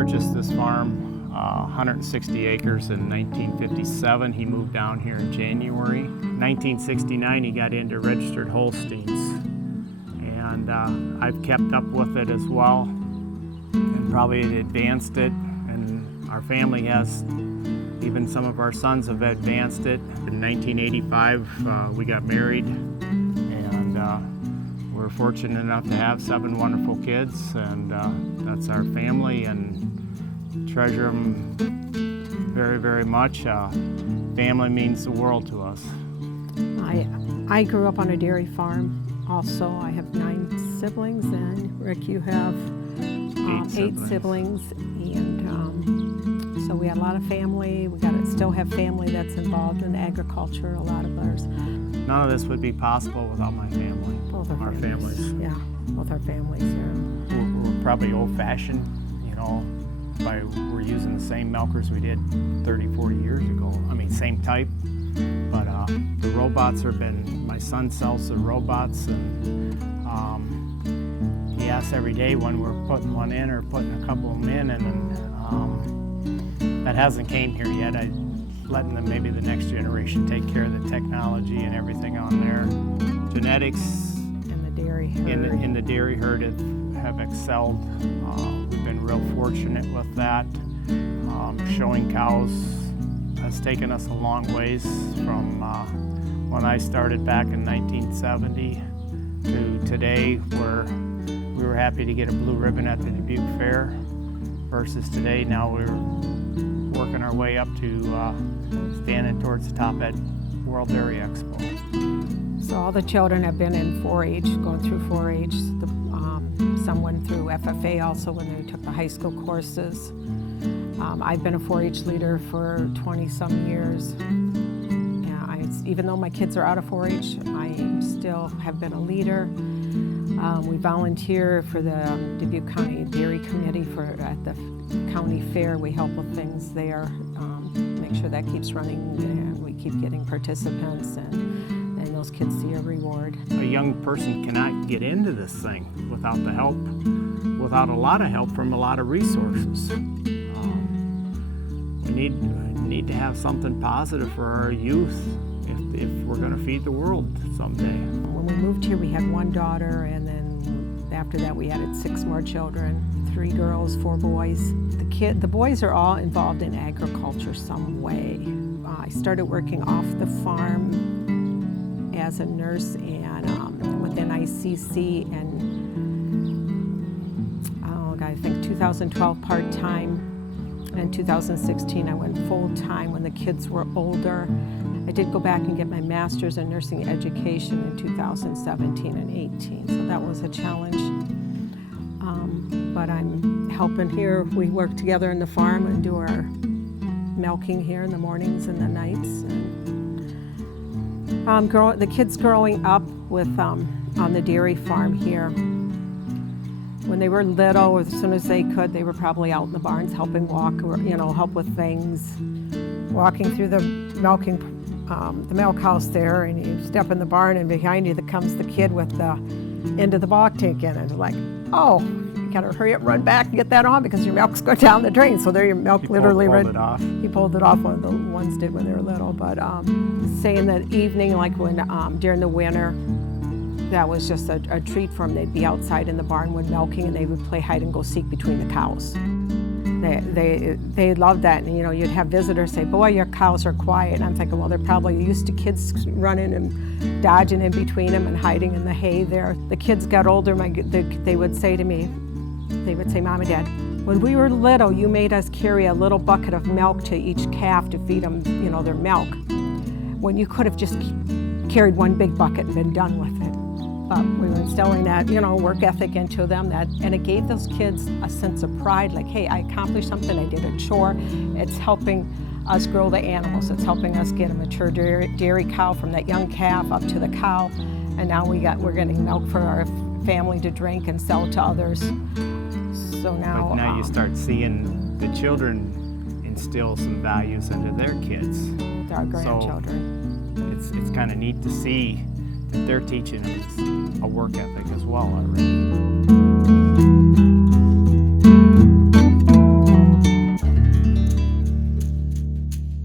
purchased this farm, 160 acres in 1957. He moved down here in January. 1969 he got into registered Holsteins, and I've kept up with it as well and probably advanced it, and our family has. Even some of our sons have advanced it. In 1985 we got married, and we're fortunate enough to have 7 wonderful kids, and that's our family, and treasure them very, very much. Family means the world to us. I grew up on a dairy farm also. I have 9 siblings, and Rick, you have 8 siblings, and so we had a lot of family. We still have family that's involved in agriculture, a lot of ours. None of this would be possible without my family. Both our families. Yeah, both our families, yeah. We're probably old-fashioned, you know, we're using the same milkers we did 30, 40 years ago. I mean, same type, but the robots my son sells the robots, and he asks every day when we're putting one in or putting a couple of them in, and that hasn't came here yet. Letting them, maybe the next generation, take care of the technology and everything on there. Genetics in the dairy herd, in the dairy herd have excelled. We've been real fortunate with that. Showing cows has taken us a long ways from when I started back in 1970 to today, where we were happy to get a blue ribbon at the Dubuque Fair, versus today now we're working our way up to standing towards the top at World Dairy Expo. So all the children have been in 4-H, going through 4-H. Some went through FFA also when they took the high school courses. I've been a 4-H leader for 20-some years. Even though my kids are out of 4-H, I still have been a leader. We volunteer for the Dubuque County Dairy Committee at the county fair. We help with things there, make sure that keeps running, and we keep getting participants, and those kids see a reward. A young person cannot get into this thing without the help, without a lot of help from a lot of resources. We need to have something positive for our youth if we're going to feed the world someday. When we moved here, we had 1 daughter, and then after that we added 6 more children, 3 girls, 4 boys. The boys are all involved in agriculture some way. I started working off the farm as a nurse and within ICC, and I think 2012 part-time. In 2016 I went full-time when the kids were older. I did go back and get my master's in nursing education in 2017 and 18, so that was a challenge. But I'm helping here. We work together in the farm and do our milking here in the mornings and the nights. And the kids growing up with on the dairy farm here, when they were little, as soon as they could, they were probably out in the barns helping walk, or help with things. Walking through the milk house there, and you step in the barn, and behind you comes the kid with the end of the bulk tank in, and it's like, oh, you gotta hurry up, run back and get that on because your milk's going down the drain. So there your milk literally pulled it off. He pulled it off. One of the ones did when they were little. But saying that evening, like when during the winter, that was just a treat for them. They'd be outside in the barn when milking, and they would play hide and go seek between the cows. They loved that, and you'd have visitors say, "Boy, your cows are quiet." And I'm thinking, well, they're probably used to kids running and dodging in between them and hiding in the hay there. The kids got older. They would say to me, "Mom and Dad, when we were little, you made us carry a little bucket of milk to each calf to feed them, their milk, when you could have just carried one big bucket and been done with it." But we were instilling that, work ethic into them, and it gave those kids a sense of pride, like, hey, I accomplished something, I did a chore. It's helping us grow the animals. It's helping us get a mature dairy cow from that young calf up to the cow, and now we're getting milk for our family to drink and sell to others. So now, but now you start seeing the children instill some values into their kids. Our grandchildren. So it's kind of neat to see that they're teaching us a work ethic as well already.